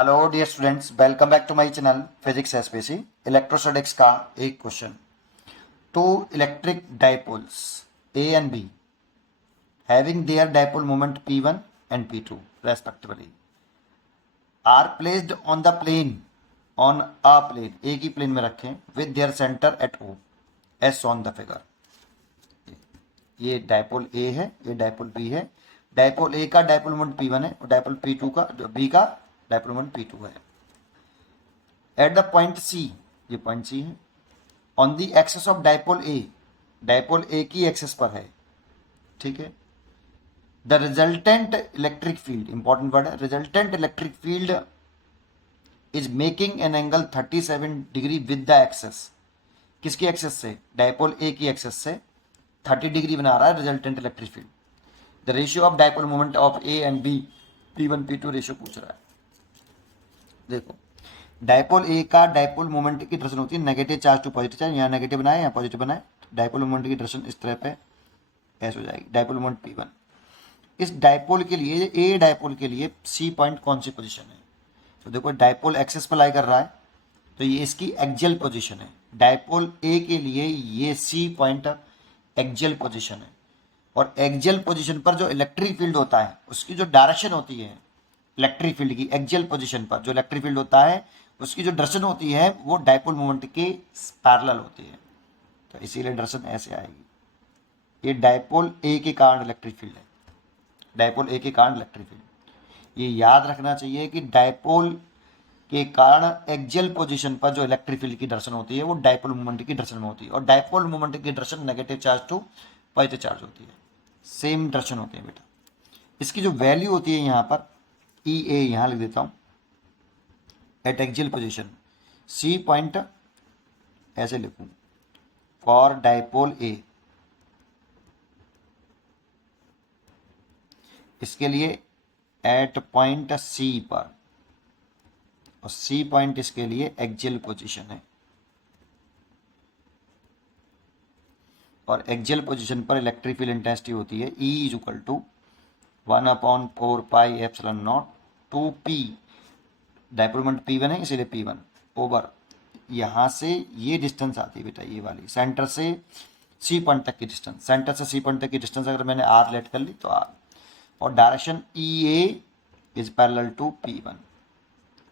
Hello dear students, welcome back to my channel physics SPC. Electrostatics का एक question. Two electric dipoles a and b having their dipole moment p1 and p2 respectively are placed on the plane on a plane, एक ही plane में रखें with their centre at o as on the figure. ये dipole a है, ये dipole b है। Dipole a का dipole moment p1 है और डाइपोल p2 का बी का डाइपोल मोमेंट p2 है। एट द पॉइंट सी, ये पॉइंट सी है, on the axis of dipole A, dipole A की एक्सेस पर है, ठीक है। The resultant electric field, important word है, resultant electric field is making an angle 37 degree with the axis. किसकी axis से? डाइपोल ए की एक्सेस से 30 डिग्री बना रहा है resultant electric field. The ratio of dipole moment of A and B, p1 p2 ratio पूछ रहा है। देखो, डाइपोल ए का डाइपोल मोमेंट की डायरेक्शन होती है negative charge to positive charge. यहाँ नेगेटिव बनाए, यहाँ पॉजिटिव बनाए, डाइपोल मोमेंट की डायरेक्शन इस तरह पे ऐसे हो जाएगी। Dipole moment p1। इस डाइपोल के लिए, ए डाइपोल के लिए सी पॉइंट कौन सी पोजीशन है? तो देखो, डाइपोल एक्सेस पर लाई कर रहा है तो ये इसकी एक्सियल पोजीशन है। डाइपोल ए के लिए ये सी पॉइंट एक्सियल पोजीशन है, और एक्सियल पोजीशन पर जो इलेक्ट्रिक फील्ड होता है उसकी जो डायरेक्शन होती है, इलेक्ट्रिक फील्ड की एक्सियल पोजीशन पर जो इलेक्ट्रिक फील्ड होता है उसकी जो डायरेक्शन होती है वो डाइपोल मोमेंट के पैरेलल होती है। तो इसीलिए डायरेक्शन ऐसे आएगी। ये डाइपोल ए के कारण इलेक्ट्रिक फील्ड है, डाइपोल ए के कारण इलेक्ट्रिक फील्ड। ये याद रखना चाहिए कि डाइपोल के कारण एक्सियल पोजीशन पर जो इलेक्ट्रिक फील्ड की डायरेक्शन होती है वो डाइपोल मोमेंट की डायरेक्शन में होती है, और डाइपोल मोमेंट की direction negative charge to positive charge होती है, सेम डायरेक्शन होती है बेटा। इसकी जो वैल्यू होती है यहाँ पर ई ए, यहाँ लिख देता हूँ, at axial position c point ऐसे लिखूँ फॉर डाइपोल ए, इसके लिए एट पॉइंट सी पर, और सी पॉइंट इसके लिए एक्सियल पोजीशन है, और एक्सियल पोजीशन पर इलेक्ट्रिक फील्ड इंटेंसिटी होती है E is equal to 1/4 pi epsilon naught 2p, dipole moment p1 है इसीलिए p1 ओवर, यहाँ से ये डिस्टेंस आती है बेटा, ये वाली सेंटर से सी पॉइंट तक की डिस्टेंस, सेंटर से सी पॉइंट तक की डिस्टेंस अगर मैंने r लेट कर ली तो r, और direction EA is parallel to p1,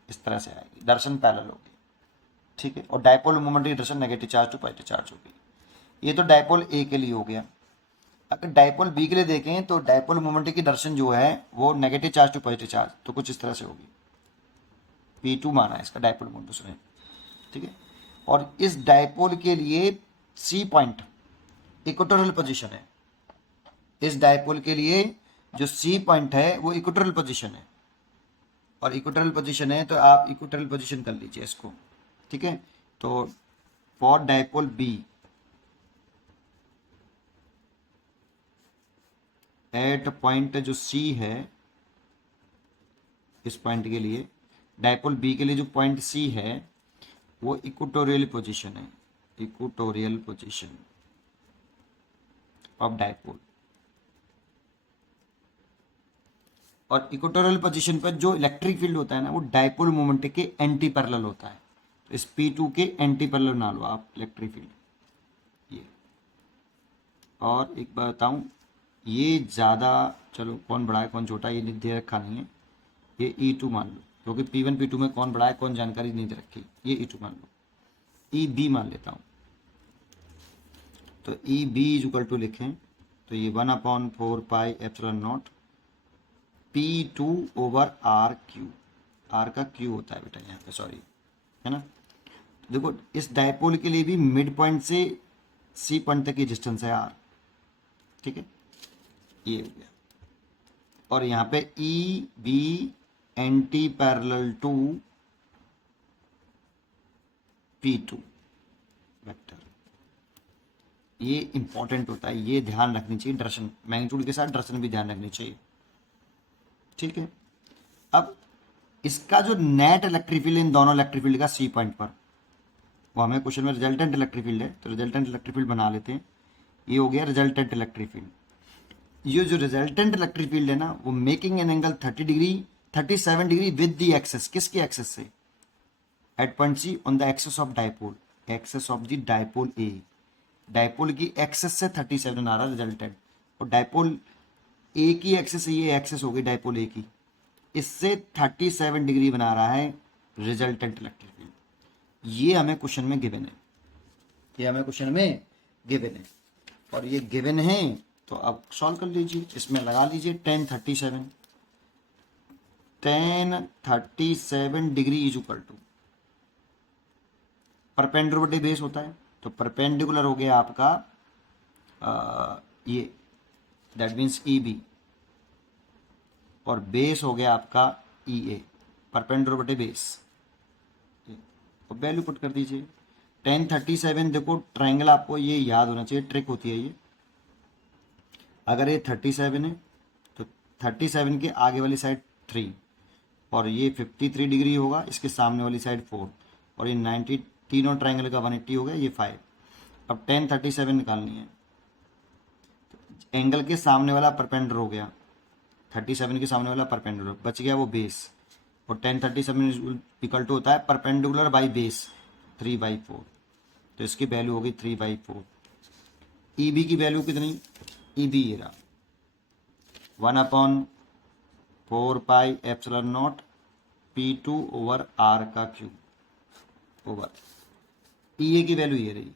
इस तरह से आएगी, डायरेक्शन पैरेलल होगी, ठीक है। और डाइपोल मोमेंट की direction negative charge to positive charge होगी। ये तो डाइपोल ए के लिए हो गया। अगर डाइपोल बी के लिए देखें तो डाइपोल मोमेंट की डायरेक्शन जो है वो negative charge to positive charge, तो कुछ इस तरह से होगी। p2 माना है इसका डाइपोल मोमेंट उसने, ठीक है। और इस डाइपोल के लिए सी पॉइंट इक्वेटोरियल पोजीशन है। इस डाइपोल के लिए जो सी पॉइंट है वो इक्वेटोरियल पोजीशन है, और इक्वेटोरियल पोजीशन है तो आप इक्वेटोरियल पोजीशन कर लीजिए इसको, ठीक है। तो for dipole b at point जो सी है, इस पॉइंट के लिए, डाइपोल बी के लिए जो पॉइंट सी है वो इक्वेटोरियल पोजीशन है, इक्वेटोरियल पोजीशन ऑफ डाइपोल। और इक्वेटोरियल पोजीशन पर जो इलेक्ट्रिक फील्ड होता है ना वो डाइपोल मोमेंट के एंटी पैरेलल होता है, तो इस p2 के एंटी पैरेलल बना लो आप इलेक्ट्रिक फील्ड ये। और एक बात बताऊं, ये ज़्यादा, चलो कौन बड़ा है कौन छोटा ये दे रखा नहीं है, ये E2 मान लो, क्योंकि p1 p2 में कौन बड़ा है कौन जानकारी नहीं दे रखी, ये E2 मान लो, EB मान लेता हूँ। तो EB इज इक्वल टू लिखें तो ये 1/4 pi epsilon not p2 over r Q, r का क्यू होता है बेटा यहाँ पे, सॉरी, है ना। तो देखो, इस डाइपोल के लिए भी मिड पॉइंट से सी पॉइंट तक की डिस्टेंस है r, ठीक है, ये हो गया। और यहाँ पे e b anti parallel to p2 vector, ये इंपॉर्टेंट होता है, ये ध्यान रखनी चाहिए, डायरेक्शन मैग्नीट्यूड के साथ डायरेक्शन भी ध्यान रखनी चाहिए, ठीक है। अब इसका जो नेट इलेक्ट्रिक फील्ड इन दोनों इलेक्ट्रिक फील्ड का सी पॉइंट पर, वो हमें क्वेश्चन में रिजल्टेंट इलेक्ट्रिक फील्ड है तो रिजल्टेंट इलेक्ट्रिक फील्ड बना लेते हैं। ये हो गया रिजल्टेंट इलेक्ट्रिक फील्ड। ये जो रिजल्टेंट इलेक्ट्रिक फील्ड है ना वो making an angle 30 degree 37 degree with the axis, किसकी एक्सेस से, at point c on the axis of dipole, axis of the dipole A, dipole की एक्सेस से 37 आ रहा रिजल्टेंट, और डाइपोल ए की एक्सेस से, ये एक्सेस होगी डाइपोल ए की, इससे 37 डिग्री बना रहा है रिजल्टेंट इलेक्ट्रिक फील्ड। ये हमें क्वेश्चन में गिवन है, ये हमें क्वेश्चन में गिवन है, और ये गिवन है तो अब सॉल्व कर लीजिए, इसमें लगा लीजिए tan 37 degree is equal to perpendicular बटे बेस होता है, तो परपेंडिकुलर हो गया आपका ये, दैट मीन्स ई बी, और बेस हो गया आपका ई ए, परपेंडिकुलर बटे बेस, तो वैल्यू पुट कर दीजिए। tan 37, देखो ट्रायंगल आपको ये याद होना चाहिए, ट्रिक होती है ये, अगर ये 37 है तो 37 के आगे वाली साइड 3, और ये 53 डिग्री होगा, इसके सामने वाली साइड 4, और ये 90, तीनों ट्रायंगल का 180 हो गया, ये 5। अब tan 37 निकालनी है, एंगल के सामने वाला परपेंडिकुलर हो गया, 37 के सामने वाला परपेंडिकुलर, बच गया वो बेस, और tan 37 इक्वल टू होता है परपेंडिकुलर बाई बेस 3/4, तो इसकी वैल्यू होगी 3/4। ई बी की वैल्यू कितनी, ई बी ये रहा 1/4 pi epsilon not P2 over R का क्यूब ओवर, ई ए की वैल्यू ये रही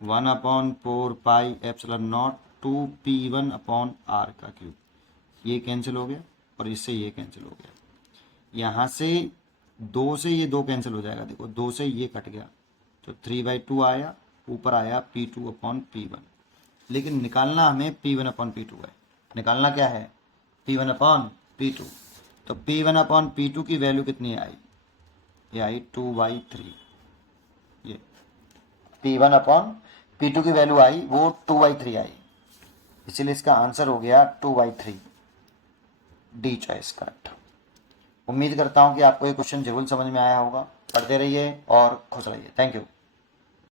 1/4 pi epsilon not 2P1 upon R का क्यूब, ये कैंसिल हो गया और इससे ये कैंसिल हो गया, यहाँ से 2 से ये 2 कैंसिल हो जाएगा, देखो 2 से ये कट गया, तो 3/2 आया, ऊपर आया P2 अपॉन P1, लेकिन निकालना हमें P1 अपॉन P2 है, निकालना क्या है P1 अपॉन P2, तो P1 अपॉन P2 की वैल्यू कितनी आई, ये आई 2/3, ये P1 अपॉन P2 की वैल्यू आई वो 2/3 आई, इसीलिए इसका आंसर हो गया 2/3, डी चॉइस करेक्ट। उम्मीद करता हूं कि आपको ये क्वेश्चन जरूर समझ में आया होगा, पढ़ते रहिए और खुश रहिए, थैंक यू।